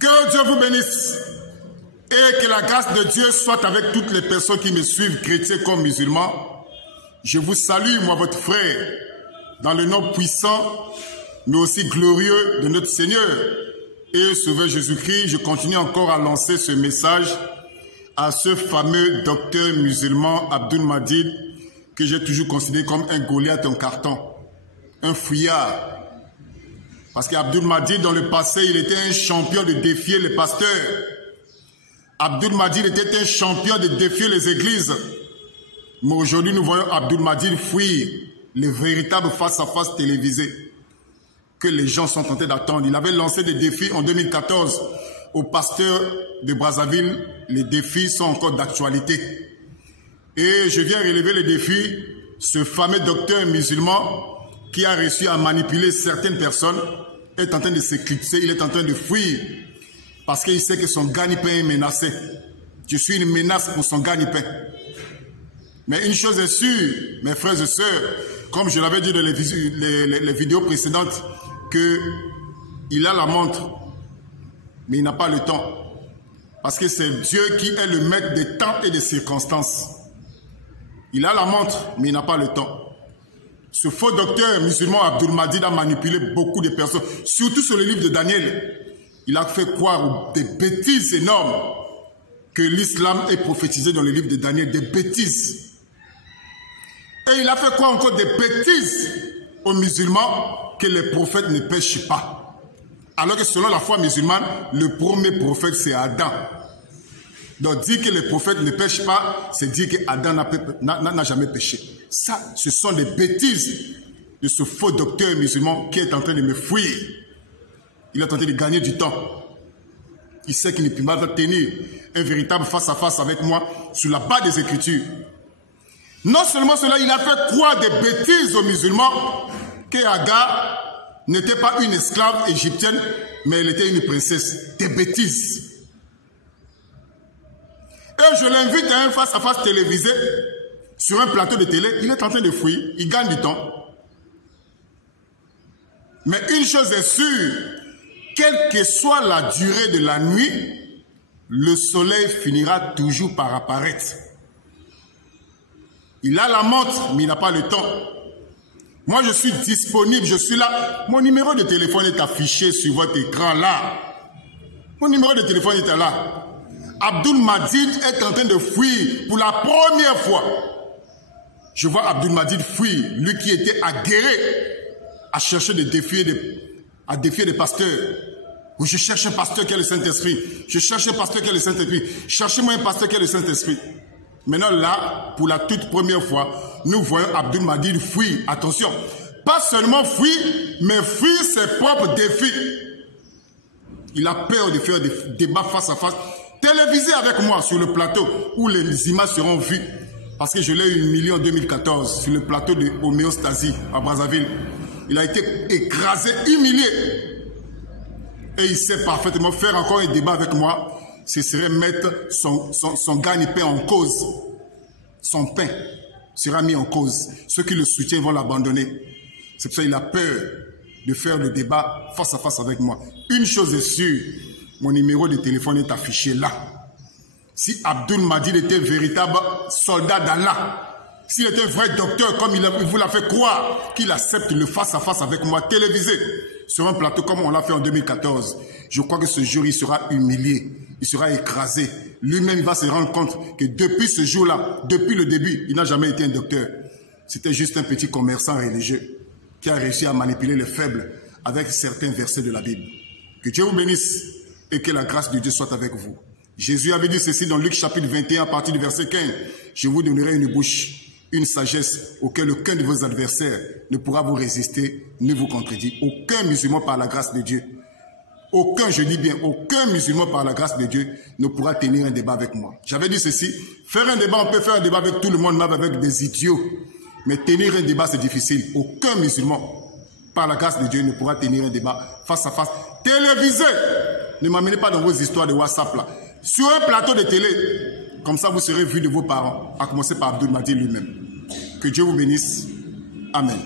Que Dieu vous bénisse et que la grâce de Dieu soit avec toutes les personnes qui me suivent, chrétiens comme musulmans. Je vous salue, moi, votre frère, dans le nom puissant, mais aussi glorieux de notre Seigneur et Sauveur Jésus-Christ. Je continue encore à lancer ce message à ce fameux docteur musulman Abdul Majid, que j'ai toujours considéré comme un Goliath en carton, un fouillard. Parce qu'Abdul Majid, dans le passé, il était un champion de défier les pasteurs. Abdul Majid était un champion de défier les églises. Mais aujourd'hui, nous voyons Abdul Majid fuir les véritables face-à-face télévisés que les gens sont tentés d'attendre. Il avait lancé des défis en 2014 aux pasteurs de Brazzaville. Les défis sont encore d'actualité. Et je viens relever les défis. Ce fameux docteur musulman qui a réussi à manipuler certaines personnes est en train de s'éclipser, il est en train de fuir parce qu'il sait que son gagne-pain est menacé. Je suis une menace pour son gagne-pain. Mais une chose est sûre, mes frères et sœurs, comme je l'avais dit dans les vidéos précédentes, qu'il a la montre, mais il n'a pas le temps. Parce que c'est Dieu qui est le maître des temps et des circonstances. Il a la montre, mais il n'a pas le temps. Ce faux docteur musulman Abdul Majid a manipulé beaucoup de personnes, surtout sur le livre de Daniel. Il a fait croire des bêtises énormes que l'islam est prophétisé dans le livre de Daniel, des bêtises. Et il a fait croire encore des bêtises aux musulmans que les prophètes ne pêchent pas. Alors que selon la foi musulmane, le premier prophète c'est Adam. Donc dire que les prophètes ne pêchent pas, c'est dire qu'Adam n'a jamais péché. Ça, ce sont des bêtises de ce faux docteur musulman qui est en train de me fuir. Il est en train de gagner du temps. Il sait qu'il ne peut pas tenir un véritable face-à-face avec moi sur la base des Écritures. Non seulement cela, il a fait croire des bêtises aux musulmans qu'Agar n'était pas une esclave égyptienne, mais elle était une princesse. Des bêtises. Et je l'invite à un face-à-face télévisé sur un plateau de télé. Il est en train de fuir, il gagne du temps. Mais une chose est sûre, quelle que soit la durée de la nuit, le soleil finira toujours par apparaître. Il a la montre, mais il n'a pas le temps. Moi, je suis disponible, je suis là. Mon numéro de téléphone est affiché sur votre écran là. Mon numéro de téléphone est là. Abdul Majid est en train de fuir pour la première fois. Je vois Abdul Majid fuir, lui qui était aguerri à chercher des défis, à défier des pasteurs. Oui, je cherche un pasteur qui a le Saint-Esprit. Je cherche un pasteur qui a le Saint-Esprit. Cherchez-moi un pasteur qui a le Saint-Esprit. Maintenant là, pour la toute première fois, nous voyons Abdul Majid fuir. Attention, pas seulement fuir, mais fuir ses propres défis. Il a peur de faire des débats face à face. Télévisé avec moi sur le plateau où les images seront vues. Parce que je l'ai humilié en 2014 sur le plateau de Homéostasie à Brazzaville. Il a été écrasé, humilié. Et il sait parfaitement faire encore un débat avec moi. Ce serait mettre son gagne-pain en cause. Son pain sera mis en cause. Ceux qui le soutiennent vont l'abandonner. C'est pour ça qu'il a peur de faire le débat face à face avec moi. Une chose est sûre. Mon numéro de téléphone est affiché là. Si Abdul Majid était un véritable soldat d'Allah, s'il était un vrai docteur comme il vous l'a fait croire, qu'il accepte le face-à-face avec moi, télévisé, sur un plateau comme on l'a fait en 2014, je crois que ce jour, il sera humilié, il sera écrasé. Lui-même, il va se rendre compte que depuis ce jour-là, depuis le début, il n'a jamais été un docteur. C'était juste un petit commerçant religieux qui a réussi à manipuler les faibles avec certains versets de la Bible. Que Dieu vous bénisse et que la grâce de Dieu soit avec vous. Jésus avait dit ceci dans Luc chapitre 21 à partir du verset 15. Je vous donnerai une bouche, une sagesse auquel aucun de vos adversaires ne pourra vous résister, ne vous contredire. Aucun musulman par la grâce de Dieu, aucun, je dis bien, aucun musulman par la grâce de Dieu ne pourra tenir un débat avec moi. J'avais dit ceci, faire un débat, on peut faire un débat avec tout le monde, même avec des idiots. Mais tenir un débat, c'est difficile. Aucun musulman par la grâce de Dieu ne pourra tenir un débat face à face. Télévisé. Ne m'amenez pas dans vos histoires de WhatsApp là. Sur un plateau de télé, comme ça vous serez vu de vos parents, à commencer par Abdul Majid lui-même. Que Dieu vous bénisse. Amen.